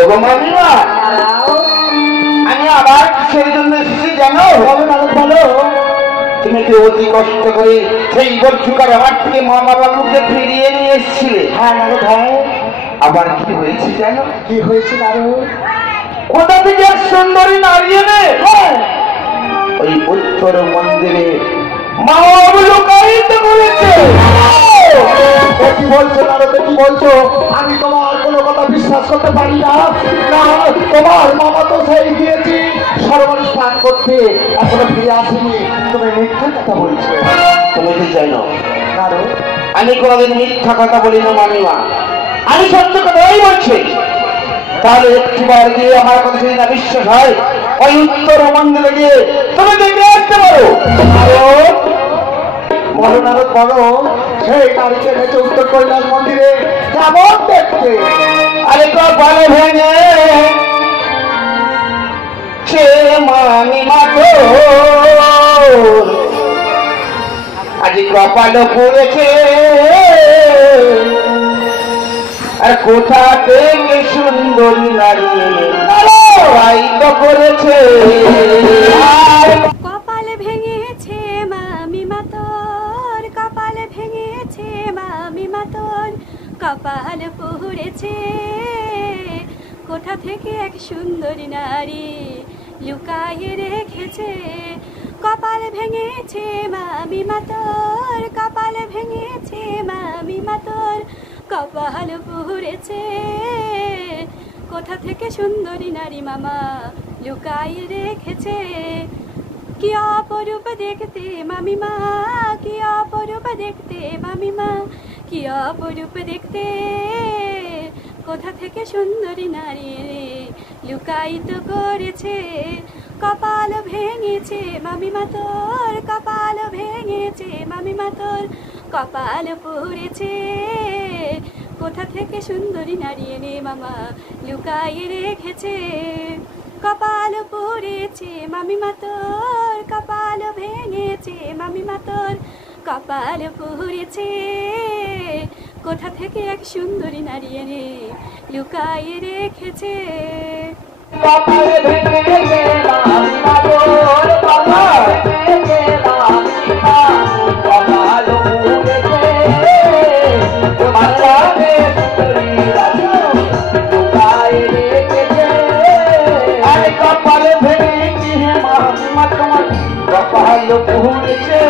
ওগো মামিমা, আমি আবার কিসের জন্য এসেছি জানো? বলো। তুমি তো অতি কষ্ট করে সেই বর্ষকার আমার থেকে মামা বাবুকে ফিরিয়ে নিয়ে এসেছিলে। হ্যাঁ নারদ ভাই, আবার কি হয়েছে জানো? কি হয়েছে নারদ? কোথা থেকে এক সুন্দরী নারী এনে ওই উত্তর মন্দিরে মা বাবু লোকায়িত করেছে। কি বলছো নারদ, কি বলছো? আমি তোমার কোনো কথা বিশ্বাস করতে পারি না। তোমার মামা তো সেই গিয়েছি সরোবর স্নান করতে, এখনো ফিরে আসেনি। তুমি মিথ্যা কথা বলছো। তুমি কি জানো নারদ, আমি কোনোদিন মিথ্যা কথা বলি না মামিমা, আমি সত্য কথাই বলছি। তাহলে একটিবার গিয়ে আমার কথা যদি না বিশ্বাস হয়, ওই উত্তর মন্দিরে গিয়ে তুমি দেখে আসতে পারো। বলো নারদ, বলো। সেই নারীকে দেখে উত্তর কৈলাস মন্দিরে কেমন দেখতে? আরে কপালে ভেঙে সে মামিমা তো আজ কপাল পড়েছে, আর কোথা থেকে সুন্দরী নারী তো করেছে। কপাল ভেঙেছে মামিমা তোর, কপাল ভেঙেছে মামিমা তোর, কপাল পড়েছে, কোথা থেকে এক সুন্দরী নারী লুকায়ে রেখেছে। কপাল ভেঙেছে মামিমা তোর, কপাল ভেঙেছে মামিমা তোর, কপাল পড়েছে, কোথা থেকে সুন্দরী নারী মামা লুকায়ে রেখেছে। কি অপরূপ দেখতে মামিমা, কি অপরূপ দেখতে মামিমা, কি অপরূপ দেখতে, কোথা থেকে সুন্দরী নারী লুকায়িত করেছে। কপাল ভেঙেছে মামিমা তোর, কপাল ভেঙেছে মামিমা তোর, কপাল পড়েছে, কোথা থেকে সুন্দরী নারী এনে মামা লুকায়ে রেখেছে। কপাল পড়েছে মামিমা তোর, কপাল ভেঙেছে মামিমা তোর, কপাল পড়েছে, কোথা থেকে এক সুন্দরী নারী এনে লুকায়ে রেখেছে। কপাল ভেঙেছে মামিমা তোর, কপাল ভেঙেছে মামিমা, কপাল পড়েছে, কোথা থেকে সুন্দরী নারী লুকায়ে রেখেছে। আরে কপাল ভেঙেছে মামিমা তোমার, কপাল পড়েছে,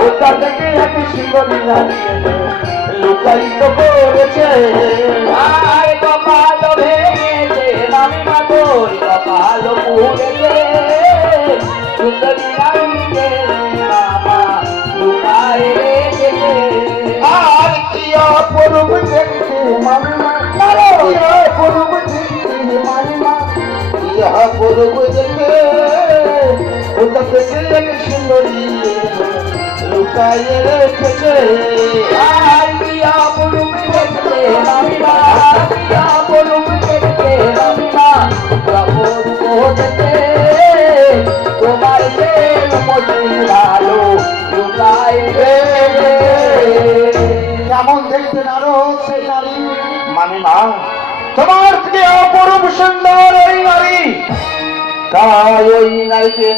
কোথা থেকে এক সুন্দরী নারী লুকায়িত করেছে। আরে কপাল ভেঙেছে মামিমা তোর, কপাল পড়েছে, সুন্দরী নারীকে মামা লুকায়ে রেখেছে। আর কি অপরূপ দেখতে মামিমা, কি অপরূপ দেখতে মামিমা, কি অপরূপ দেখতে, কোথা থেকে এক সুন্দরী লুকায়ে রেখেছে। আর কি অপরূপ দেখতে মামিমা, কি অপরূপ দেখতে মামিমা, অপরূপ দেখতে, তোমার প্রেম মধুর ভালো লুকায়ে রেখেছে। কেমন দেখতে নারদ সেই নারী? মামিমা, তোমার থেকে অপরূপ সুন্দর ওই নারী, তাই ওই নারীকে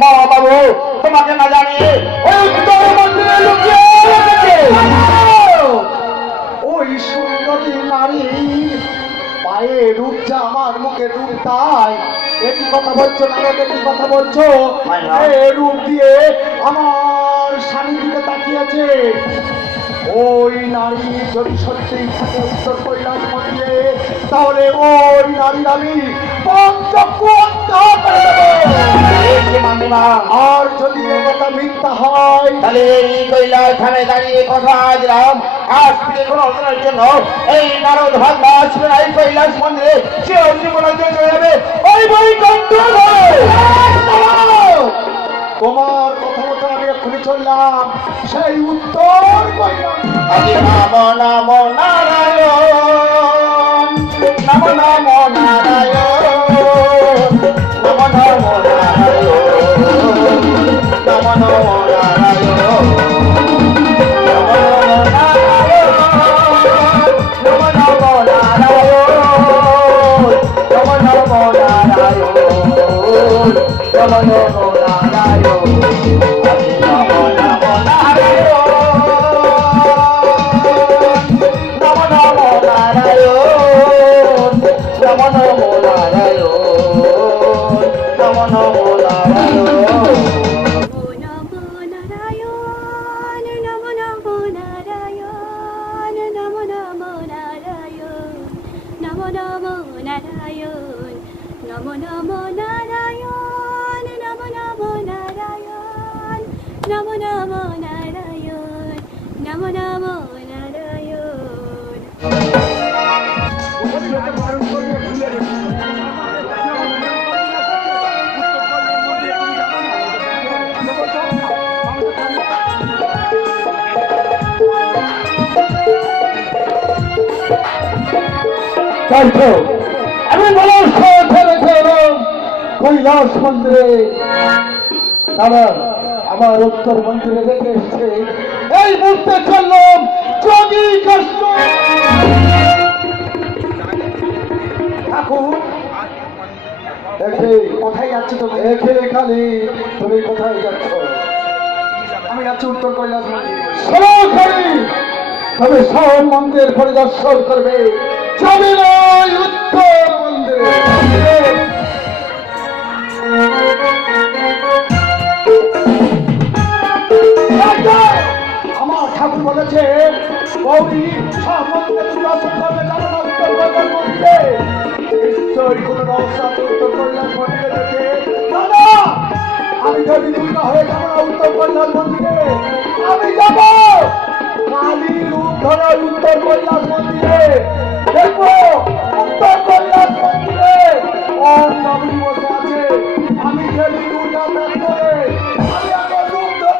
মা বাবু তোমাকে না জানিয়ে ওই উত্তর মন্দিরে লুকিয়ে রেখেছে। ওই সুন্দরী নারী পায়ে রূপ যা আমার মুখে রূপ তাই, একই কথা বলছো নারদ, একই কথা বলছো। রূপ দিয়ে আমার স্বামী দিকে তাকিয়েছে। ওই নারী যদি সত্যিই থাকে উত্তর কৈলাস মন্দিরে, তাহলে ওই নারীর আমি আর যদি কথা মিথ্যা হয়, তাহলে এই কৈলাস ধামে দাঁড়িয়ে কথা দিলাম, আজ থেকে কোনো অর্জনের জন্য এই নারদ ভাগনা আসবে না এই কৈলাস মন্দিরে, সে জীবনের জন্য চলে যাবে ওই বৈকুণ্ঠ। তোমার কথা মতো আমি এক্ষুনি চললাম সেই উত্তর কৈলাস। নাম নাম নারায়ণ, নাম নাম নারায়ণ, নাম নাম নারায়ণ, নাম নাম নারায়ণ, নাম নাম নারায়ণ, নাম নাম নারায়ণ। আমি কৈলাস মন্দিরে তারা আমার উত্তর মন্দিরে রেখে এসছে। এই মুহূর্তে চললাম যদি কষ্ট ঠাকুর কোথায় যাচ্ছ তুমি? এখানে খালি তুমি কোথায় যাচ্ছ? আমি যাচ্ছি উত্তর কৈলাস মন্দির। তবে সব মন্দির পরিদর্শন করবে, যাবে না উত্তর মন্দিরে। আমার ঠাকুর বলেছে গৌরী সব মন্দিরে দর্শন করবে, যাবে না উত্তর কৈলাস মন্দিরে। নিশ্চয়ই কোন রহস্য উত্তর কৈলাস মন্দিরে দেখে। দাদা আমি যদি দুর্গা হয়ে যাবো না উত্তর কৈলাস মন্দিরে, আমি যাব কালী রূপ ধরে উত্তর কৈলাস মন্দিরে। দেখবো উত্তর কৈলাস মন্দিরে ওম নবী বসে আছে। আমি যদি দুর্গা ত্যাগ করে আমি আমার রূপ ধরে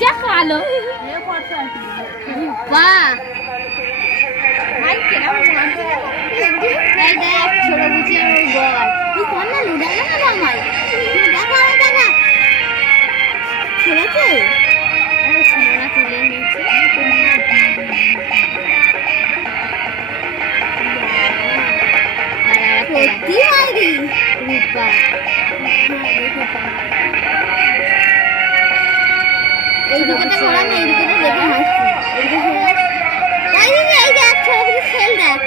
যা কালো ছোট বুঝি বল তুই কর না লুডা না আমার দেখা দেখা শুনেছে সোনা তুলে নিয়েছে সত্যি মাইরি রূপা এই দিকটা করা না এই দিকটা দেখে হাসছি এইদিকে ঘোরা তাই দিদি এই দেখ ছোট খেল দেখ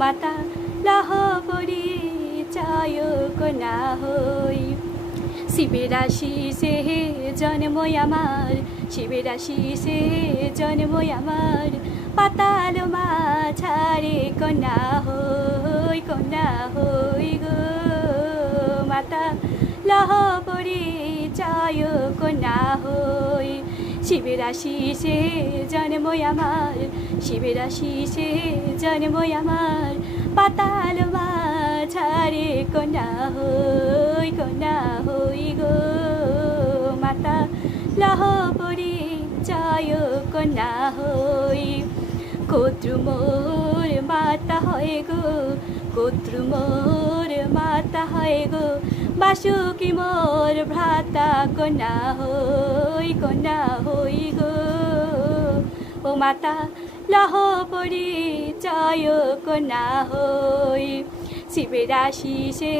মাতা লাহ পরিচয় না হই শিবের আশিসে জন্ম আমার শিবের আশিসে জন্ম আমার পাতাল মাঝারে কন্যা হই গো মাতা লাহ পরিচয় না হই শিবের আশিসে জন্ম আমার শিবের আশিসে জন্ম আমার পাতাল মাঝ छाडेको नहोई गो माता लह परिचयको नहोई कोत्रु मोर माता है गो कोत्रु मोर माता है गो बासुकी मोर भ्राताको नहोई गो ओ माता लह परिचयको नहोई শিবের আশিসে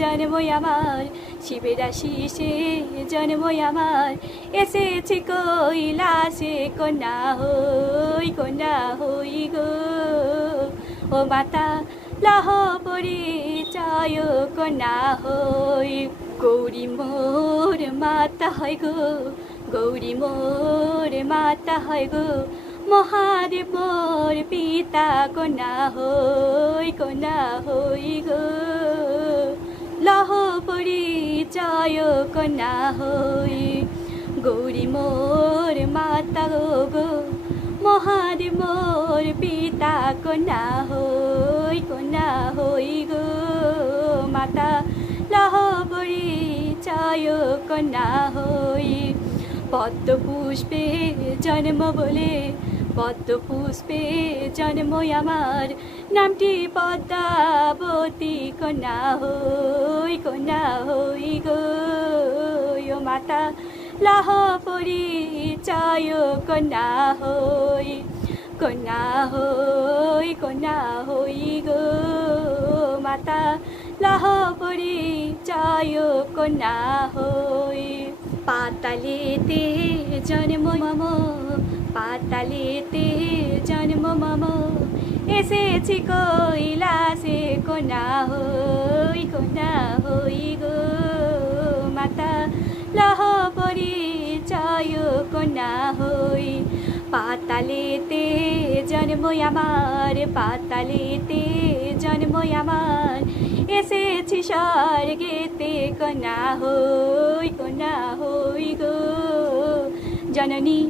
জন্ম আমার শিবের আশিসে জন্ম আমার এসেছি কৈলাসে কন্যা হই গো ও মাতা লহ পরিচয় কন্যা হই গৌরী মোর মাতা হয় গো গৌরী মোর মাতা হয় গো মহাদেব মোর পিতা কন্যা হই গো লহ পরিচয় কন্যা হই গৌরী মোর মাতা গো মহাদেব মোর পিতা কন্যা হই গো মাতা লহ পরিচয় কন্যা হই পদ্ম পুষ্পে জন্ম বলে পদ্ম পুষ্পে জন্ম আমার নামটি পদ্মাবতী কন্যা হই গো ও মাতা লহ পরিচয় কন্যা হই গো মাতা লহ পরিচয় কন্যা হই পাতালেতে জন্ম মম পাতালেতে জন্ম মম এসেছি কৈলাসে কন্যা হই গো মাতা লহ পরিচয় কন্যা হই পাতালেতে জন্ম আমার পাতালেতে জন্ম আমার এসেছি স্বর্গেতে কন্যা হই গো জননী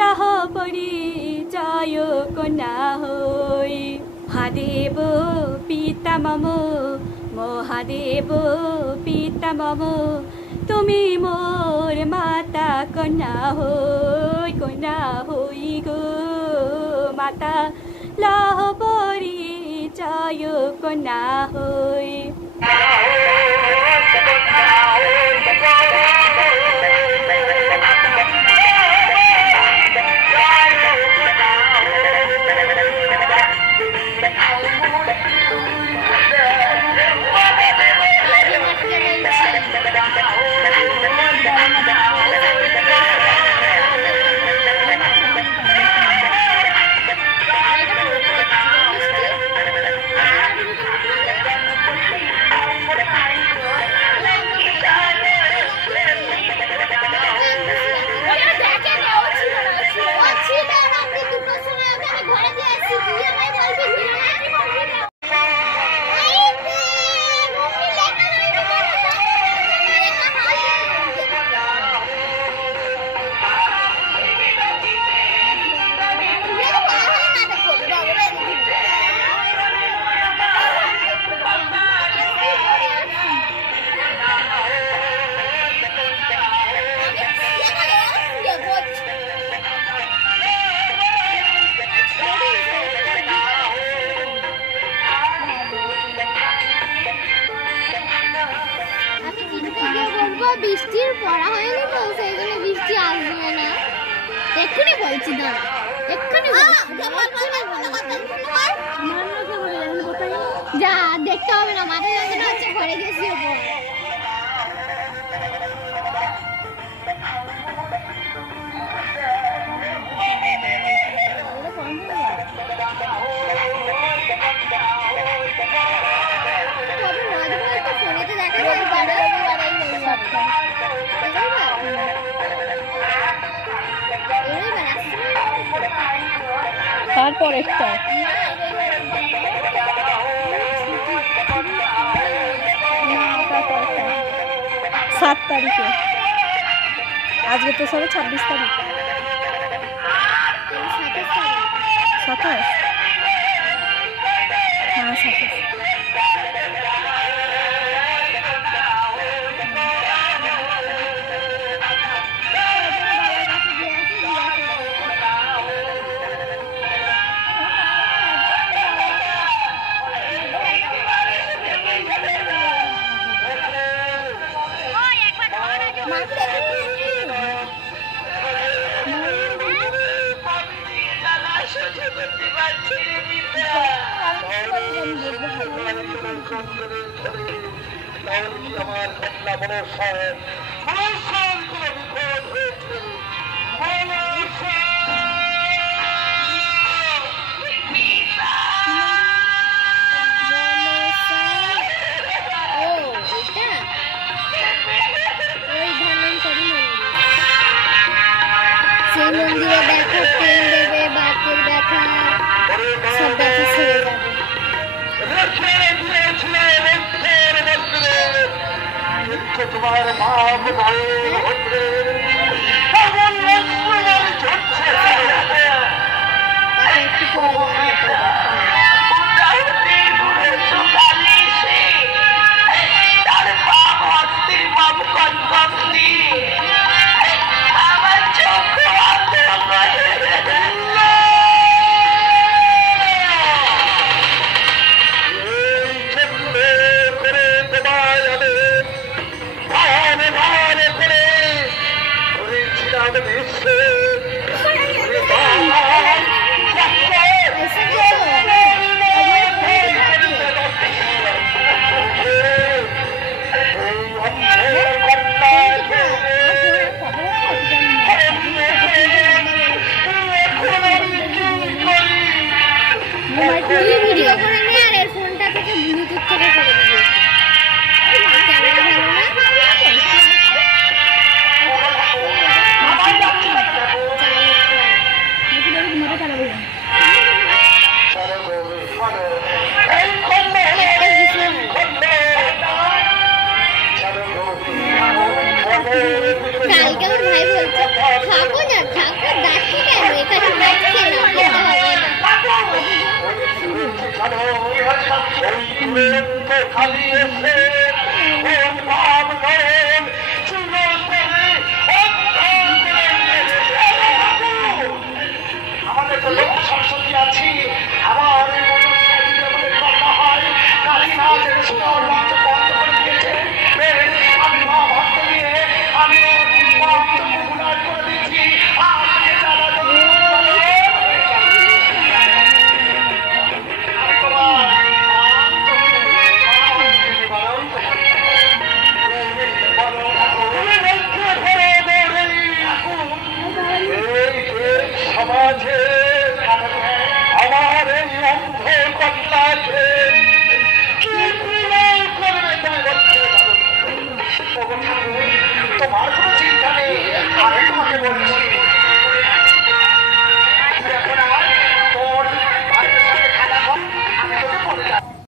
লহ পরিচয় কন্যা হই মহাদেব পিতা মম মহাদেব পিতা মম তুমি মোর মাতা কন্যা হই গো মাতা লহ পরিচয় কন্যা হই বৃষ্টির পড়া হয়নি তো সেই জন্য বৃষ্টি আসবে না এক্ষুনি বলছি না এক্ষুনি যা দেখতে হবে না মাথা যন্ত্রণা হচ্ছে ঘরে গেছি ফোনেতে দেখা যায় তারপর একটা 7 তারিখে আজকে তো সবে 26 তারিখ 27 হ্যাঁ 27 আমার ঘটনা মনসার মনসার কোন বিপদ হয়েছে সেই মন্দিরে ব্যথা তেল দেবে, বাতের ব্যথা সব ব্যথা সেরে যাবে। তোমার মা ভিডিও করে নিয়ে আর এর ফোনটা থেকে ব্লুটুথ থেকে করে দিয়েছে। ক্যামেরা ভালো না, কালকে আমার ভাই বলছে থাকো না থাকো, ডাকছি কেন এখানে, ডাকছে না খেতে হবে না। খালি এসে আমাদের